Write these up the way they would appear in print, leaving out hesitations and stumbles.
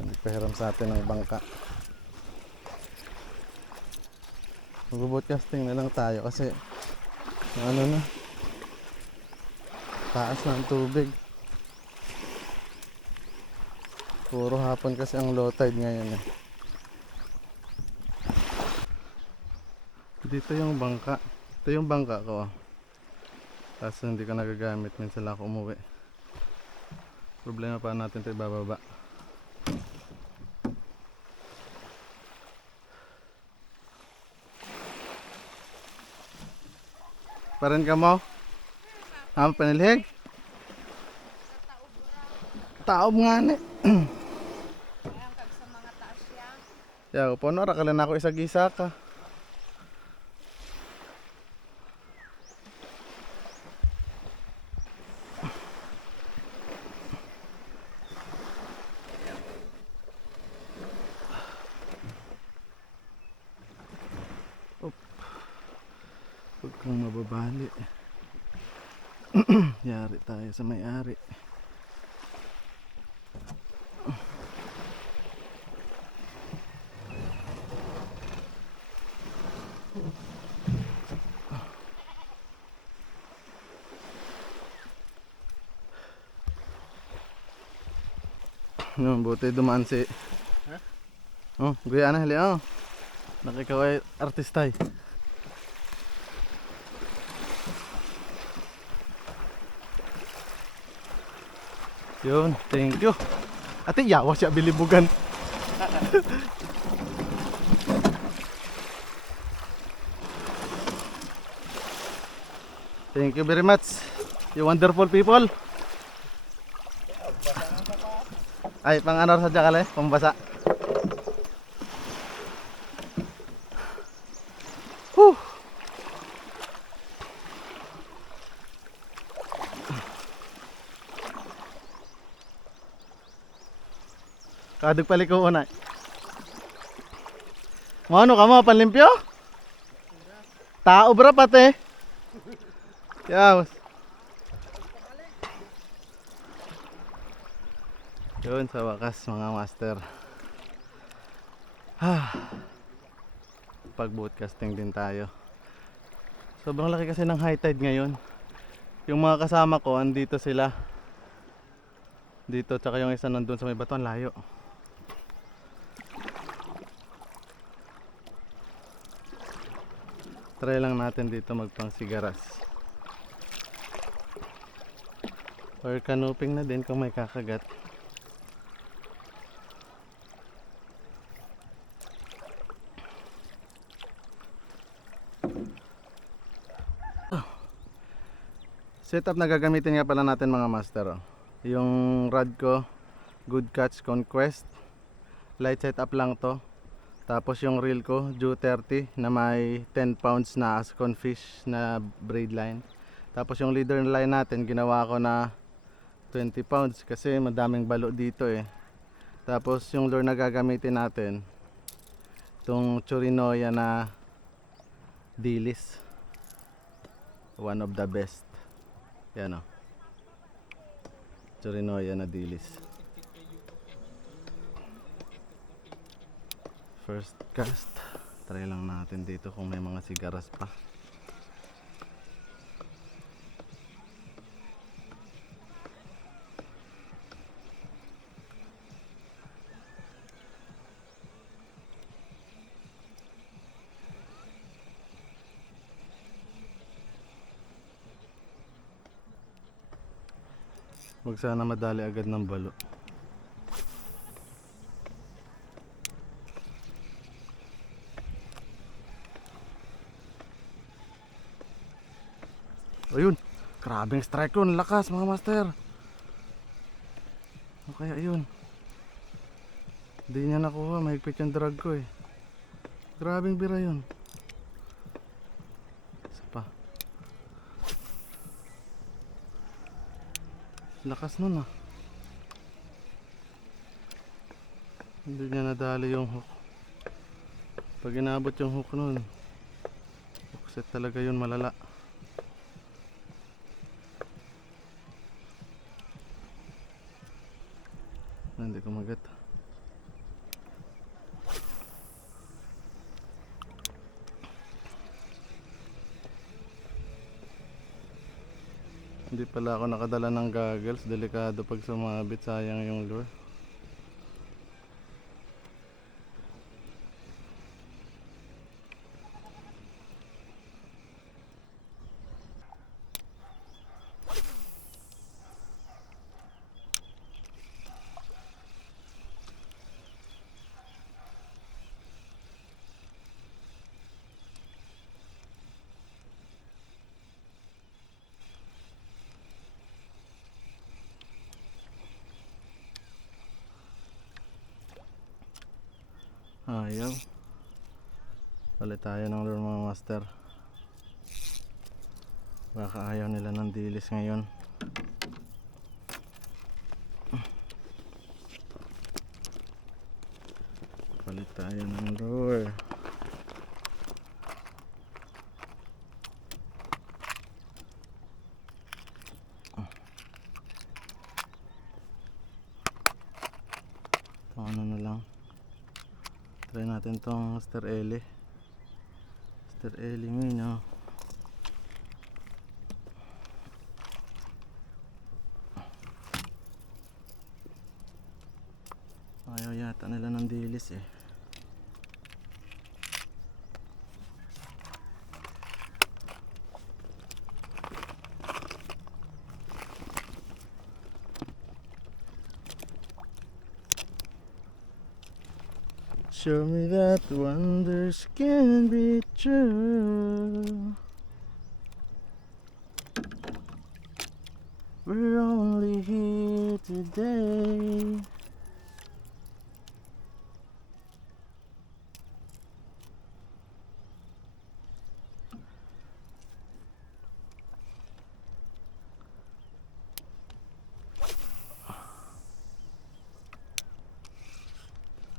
Nagpahiram sa atin ng bangka. Mag-broadcasting na lang tayo kasi ano na, taas na ang tubig. Puro hapon kasi ang low tide ngayon eh. Dito yung bangka. Ito yung bangka ko. Kaso hindi ko nagagamit. Minsan lang ako umuwi. Problema pa natin ito ibababa. Parin ka mo? Panilhig? Taob nga ni. Ayan kag sa mga taas yan. Ya, puno ra kala na ako isa-gisa ka. Huwag kang mababali. Yari tayo sa may-ari. Yung buti dumaan si oh, Guyana hali oh. Nakikaw ay artista eh. Yun, thank you. Ate yawa siya bilibugan. Thank you very much. You wonderful people. Ay, pang ano sa jakale, pambasa. Whew. Kadug paliko na. Ano ka mo panlimpyo? Tao bra pate. Yaw. Yun sa wakas mga master. Pag-broadcasting din tayo. Sobrang laki kasi ng high tide ngayon. Yung mga kasama ko andito sila. Dito tsaka yung isa nandun sa may batuan layo. Try lang natin dito magpang-sigaras. Or canoping na din kung may kakagat. Setup na gagamitin nga pala natin mga master oh. Yung rod ko Good Catch Conquest. Light setup lang to. Tapos yung reel ko Ju 30 na may 10 pounds na Ascon fish na braid line. Tapos yung leader line natin ginawa ko na 20 pounds kasi madaming balo dito eh. Tapos yung lure na gagamitin natin itong Churinoya na Dilis. One of the best. Yan o. Churinoya na Dilis. First cast. Try lang natin dito kung may mga sigaras pa. Huwag sana madali agad ng balo. Ayun, grabing strike yun, lakas mga master. O kaya yun, hindi niya nakuha, mahigpit yung drag ko eh. Grabing bira yun. Isa pa. Lakas nun ah. Hindi niya nadali yung hook. Pag inabot yung hook nun, hookset talaga yun, malala. Hindi kumagat. Hindi pala ako nakadala ng goggles. Delikado pag sumabit. Sayang yung lure. Ayaw. Palit tayo ng lure mga master. Baka ayaw nila ng dilis ngayon. Palit tayo ng lure. Ano na lang. Try natin tong Master Ellie. Master Ellie Mino. Ayaw yata nila ng dilis eh. Show me that wonders can be true. We're only here today.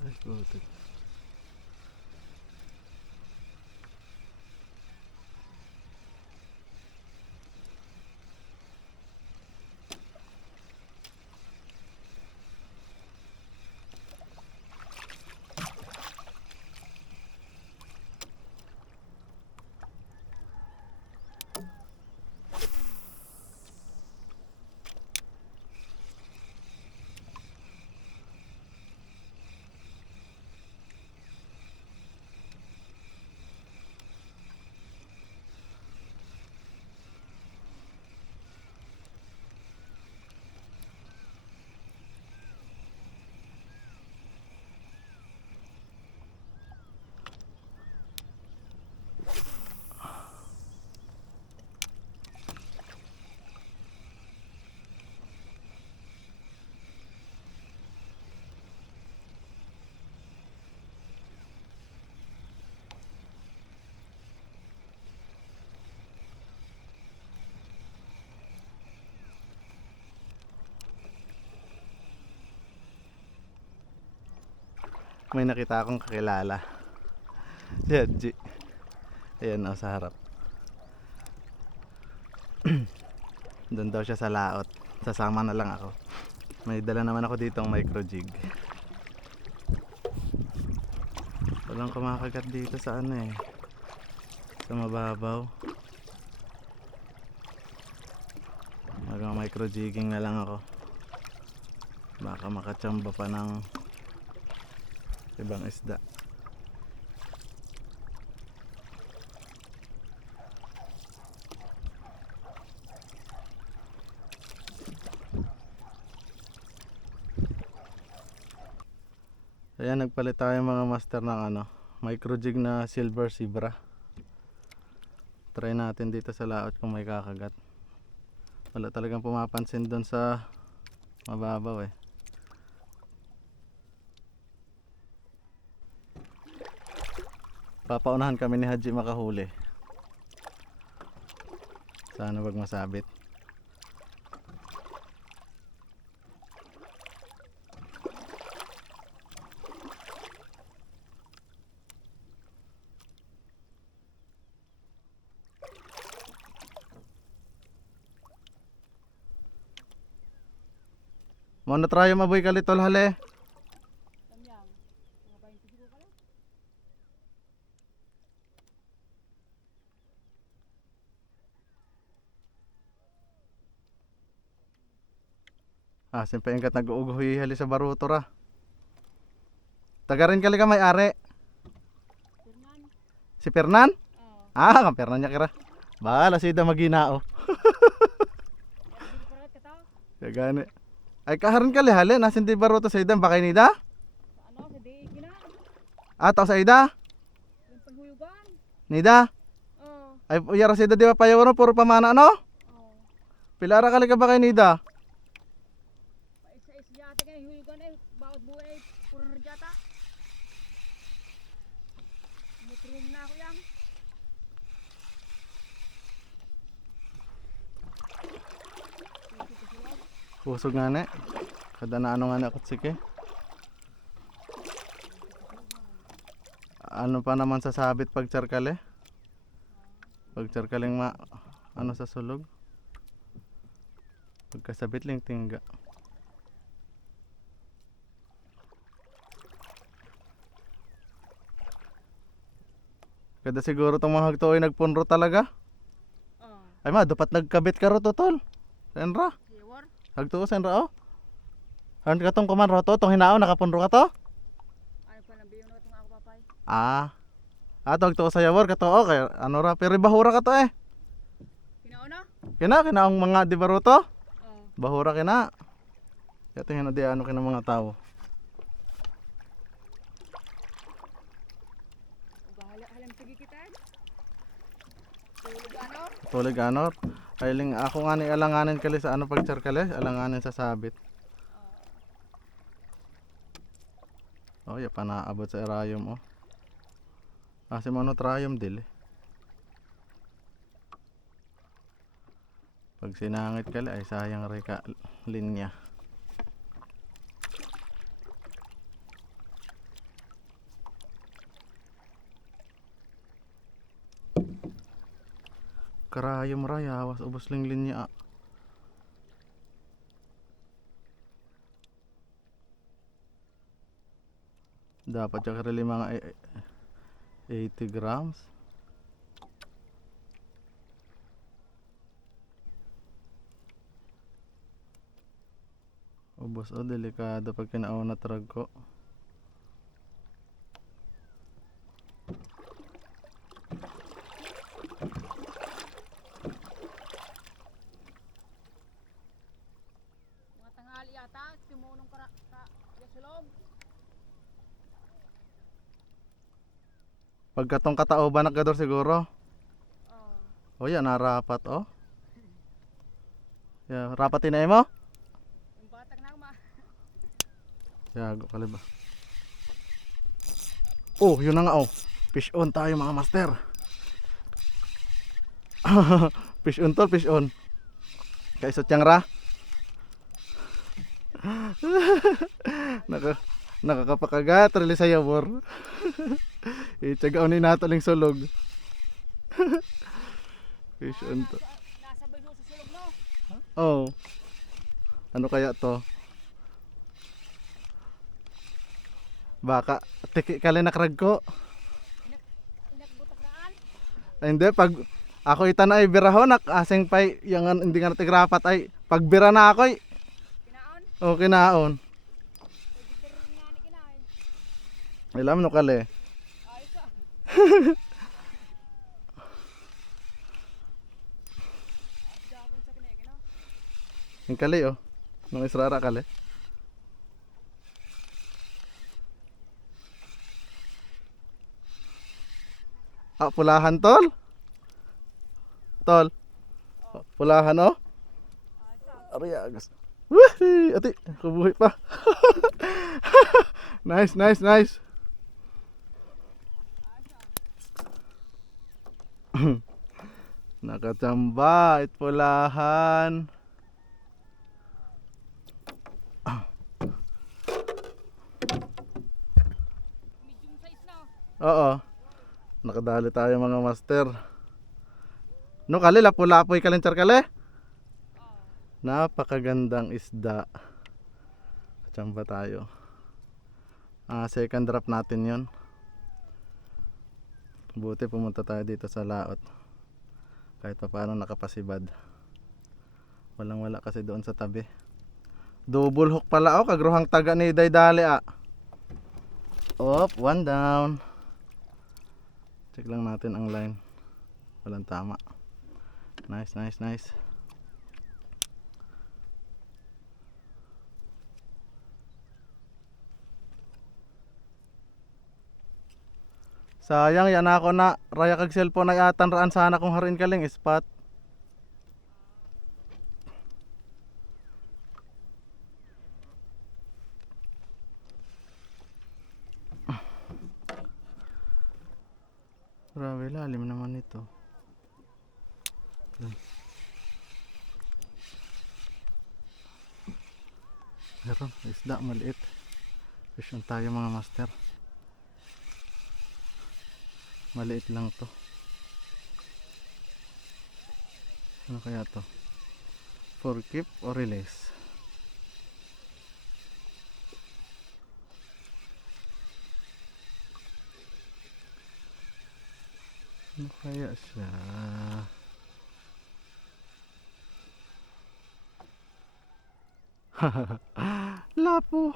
Let's go to may nakita akong kakilala. Si Hadji. Ayan o, sa harap. Doon daw siya sa laot. Sasama na lang ako. May dala naman ako ditong micro jig. Walang kumakagat dito sa ano eh. Sa mababaw. Hanggang micro jigging na lang ako. Baka makachamba pa ng ibang isda. Ayan, nagpalit tayo mga master ng ano, micro jig na silver zebra. Try natin dito sa laot kung may kakagat. Wala talagang pumapansin doon sa mababaw eh. Papaunahan kami ni Hadji makahuli. Sana wag masabit. Mo na try maboy kali tol hale. Samyang. Mga 20 siguro ka lang. Simpa ingkat nag-uuguhi hali sa baruto ra. Taga rin kali ka may ari. Pirnan. Si Pernan? Oo. Kang Pernan niya kira. Bala si da maginao. Pero di parat ka tao. Kagani. Ay kaharon kali hali nasin di baruto sa idam bakay nida? Sa ano, sa diig na. Taw sa ida? Yung panghuyugan. Nida? Oo. Ay yara sa ida di ba payaw puro pamana no? Oo. Pilara kali ka bakay nida? Paisa-is yata ka huyugan bawat buhay puro na jata. Mutrong na ako yang. Pusog nga ne. Kada na ano nga ne kutsike. Ano pa naman sasabit pag charkale? Pag charkaling ano sa sulog? Pagkasabit lang tingga. Kada siguro tong mga hagto ay nagpunro talaga. Oo. Ay dapat nagkabit ka ro tol. Senra. Siwar. Hagto senra oh. Han ka tong kuman ro to tong hinaon nakapunro ka to? Ano pa nang biyon na itong ako papay. Tawag to sa yawor ka to kay ano ra pero bahura ka to eh. Kinauna? Kina ang mga di ba ro to? Oo. Bahura kina. Ito yung di ano kina mga tao. Halam sige kita. Tulog ano? Tulig anor. Ayling ako nga ni alanganin kali sa ano pag charkale, alanganin sa sabit. Ya pa naabot sa erayom oh. Kasi mo trayom dili. Pag sinangit kali ay sayang reka linya. Karayom raya awas ubos ling linya. Dapat siya karili mga 80 grams. Ubos delikado pag kinauna trag ko. Mga tanghali yata, simunong yasulog. Pagkatong katao ba nagkador siguro? Oo. Yan narapat oh. Rapat inay mo? Yung batang na ma. Yago kali ba? Yun na nga oh. Fish on tayo mga master. Fish on tol, fish on. Kaisot yang ra. Nakakapakagat rili sa yawor. Itsagaw ni nato ling sulog. Fish on to. Nasa bayo sa sulog no. Ano kaya to? Baka tiki kali nakrag ko. Inakbutak naan. Hindi pag ako itan ay birahon aseng pay yang hindi nga natigrapat ay pagbira na ako ay Kinaon. kinaon. Pwede ko rin nga ni kinain. Ilam no kali. Ayos ah. Japon sa kineke no. Yung kali oh. Nung israra kali. Pulahan tol. Tol. Pulahan oh. Ari agas. Wih, ati kubuhi pa. Nice, nice, nice. Nakatamba, pulahan. Medium size na. Oo. Nakadali tayo mga master. No kali lapu-lapoy kalenchar kali. Napakagandang isda. Tsamba tayo. Second drop natin yon. Buti pumunta tayo dito sa laot. Kahit pa paano nakapasibad. Walang wala kasi doon sa tabi. Double hook pala kagruhang taga ni Daydali Op, one down. Check lang natin ang line. Walang tama. Nice, nice, nice. Sayang yan ako na raya kag cellphone ay atan raan sana kung harin kaling spot. Grabe lalim naman ito. Meron isda maliit. Fish on tayo mga master. Maliit lang to. Ano kaya to? For keep or release? Ano kaya siya? Lapo.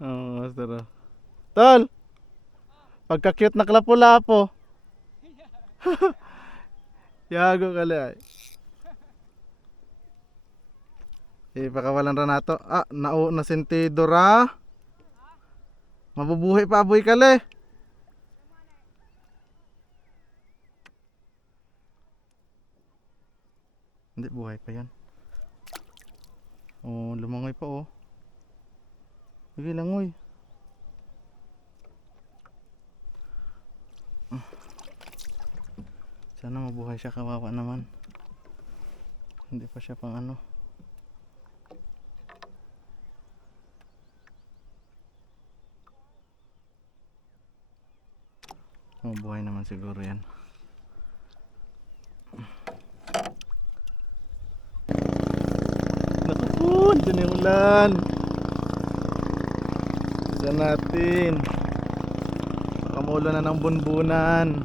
Oh, master. Tol! Pagka-cute na klapo-lapo. Yago ka li. Pakawalan ra nato. Na sentido ra. Mabubuhay pa aboy ka li. Hindi, buhay pa yan. Oh, lumangoy pa Sige langoy. Sana mabuhay siya, kawawa naman. Hindi pa siya pang ano. Mabuhay naman siguro yan. Naku, dyan yung ulan. Isa natin. Kamulo na ng bunbunan.